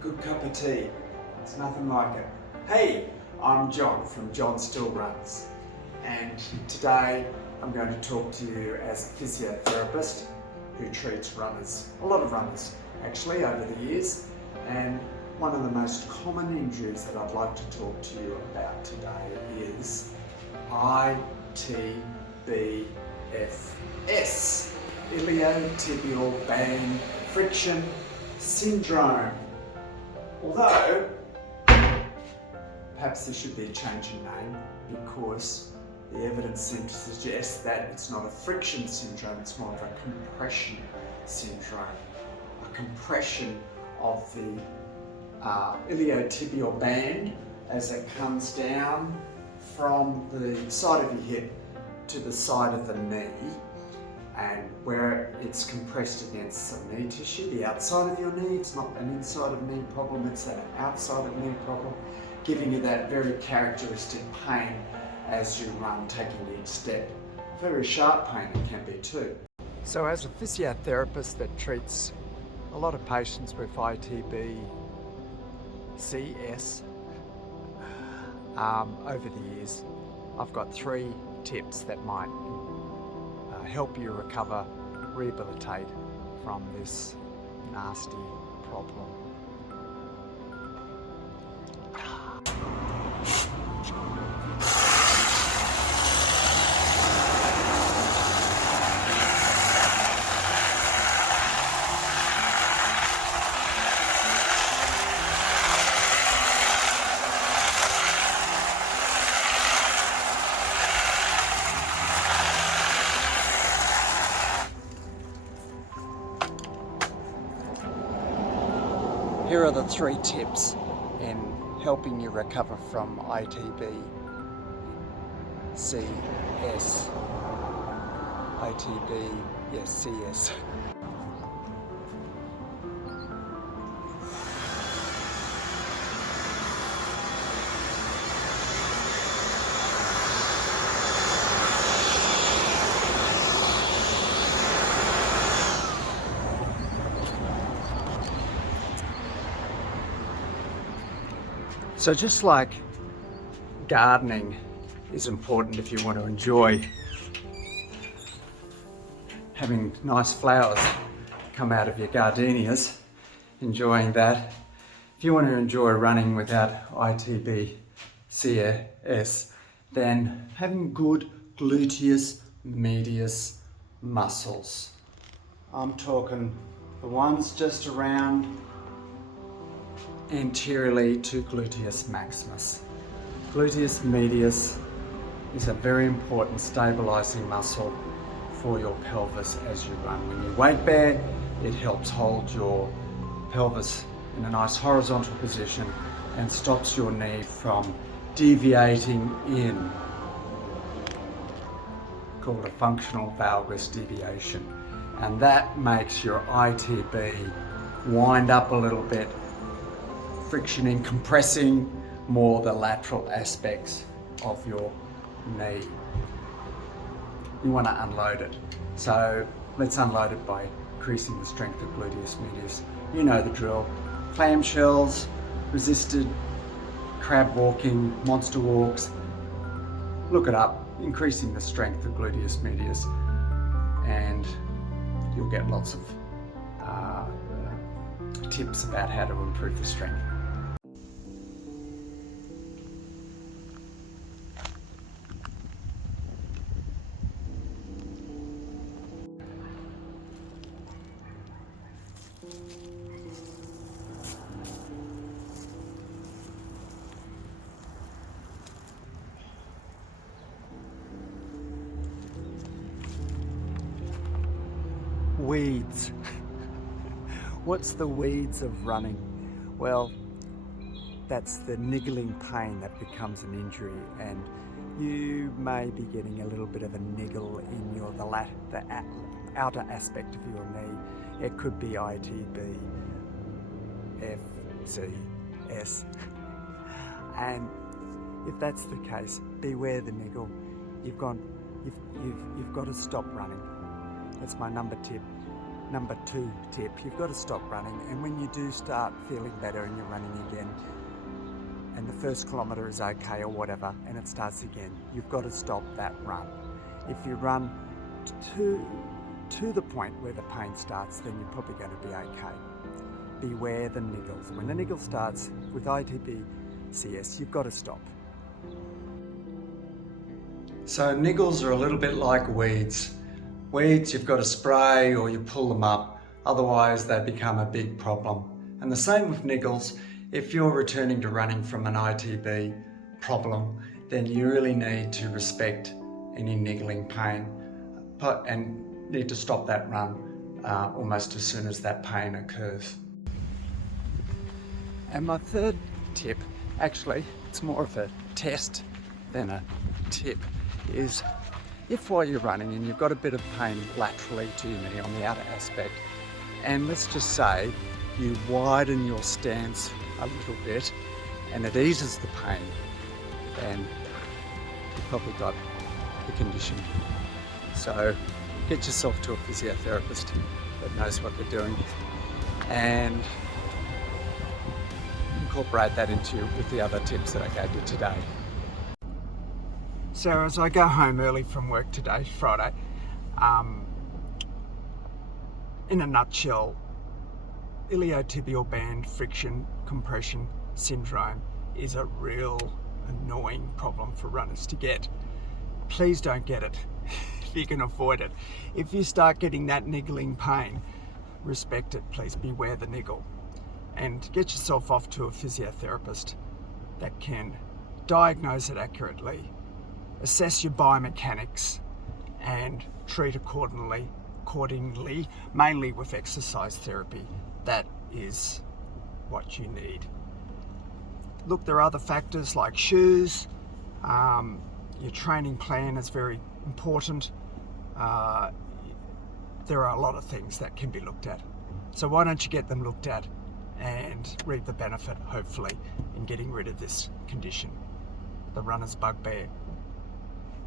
good cup of tea. It's nothing like it. Hey, I'm John from John Still Runs, and today I'm going to talk to you as a physiotherapist who treats runners, a lot of runners actually over the years, and one of the most common injuries that I'd like to talk to you about today is ITBFS, Iliotibial bane friction syndrome. Although, perhaps there should be a change in name because the evidence seems to suggest that it's not a friction syndrome, it's more of a compression syndrome. A compression of the iliotibial band as it comes down from the side of your hip to the side of the knee, and where it's compressed against the knee tissue, the outside of your knee. It's not an inside of knee problem, it's an outside of knee problem, giving you that very characteristic pain as you run, taking each step. Very sharp pain it can be too. So as a physiotherapist that treats a lot of patients with ITBCS over the years, I've got 3 tips that might help you recover, rehabilitate from this nasty problem. Here are the 3 tips in helping you recover from ITBCS. ITBCS. So just like gardening is important if you want to enjoy having nice flowers come out of your gardenias, enjoying that. If you want to enjoy running without ITBCS, then having good gluteus medius muscles. I'm talking the ones just around anteriorly to gluteus maximus. Gluteus medius is a very important stabilizing muscle for your pelvis as you run. When you weight bear, it helps hold your pelvis in a nice horizontal position and stops your knee from deviating in, called a functional valgus deviation. And that makes your ITB wind up a little bit, frictioning, compressing more the lateral aspects of your knee. You want to unload it. So let's unload it by increasing the strength of gluteus medius. You know the drill. Clamshells, resisted, crab walking, monster walks. Look it up, increasing the strength of gluteus medius, and you'll get lots of tips about how to improve the strength. Weeds. What's the weeds of running? Well, that's the niggling pain that becomes an injury, and you may be getting a little bit of a niggle in the outer aspect of your knee. It could be ITBFS. And if that's the case, beware the niggle. You've got to stop running. That's my number tip. number 2 tip, you've got to stop running, and when you do start feeling better and you're running again, and the first kilometre is okay or whatever, and it starts again, you've got to stop that run. If you run to the point where the pain starts, then you're probably going to be okay. Beware the niggles. When the niggle starts with ITBCS, you've got to stop. So niggles are a little bit like weeds. Weeds, you've got to spray or you pull them up, otherwise they become a big problem. And the same with niggles. If you're returning to running from an ITB problem, then you really need to respect any niggling pain and need to stop that run almost as soon as that pain occurs. And my third tip, actually it's more of a test than a tip, is if while you're running and you've got a bit of pain laterally to your knee on the outer aspect, and let's just say you widen your stance a little bit and it eases the pain, then you've probably got the condition. So get yourself to a physiotherapist that knows what they're doing and incorporate that with the other tips that I gave you today. So as I go home early from work today, Friday, in a nutshell, iliotibial band friction compression syndrome is a real annoying problem for runners to get. Please don't get it if you can avoid it. If you start getting that niggling pain, respect it, please beware the niggle. And get yourself off to a physiotherapist that can diagnose it accurately, assess your biomechanics and treat accordingly, mainly with exercise therapy. That is what you need. Look, there are other factors like shoes, your training plan is very important. There are a lot of things that can be looked at. So why don't you get them looked at and reap the benefit, hopefully, in getting rid of this condition, the runner's bugbear.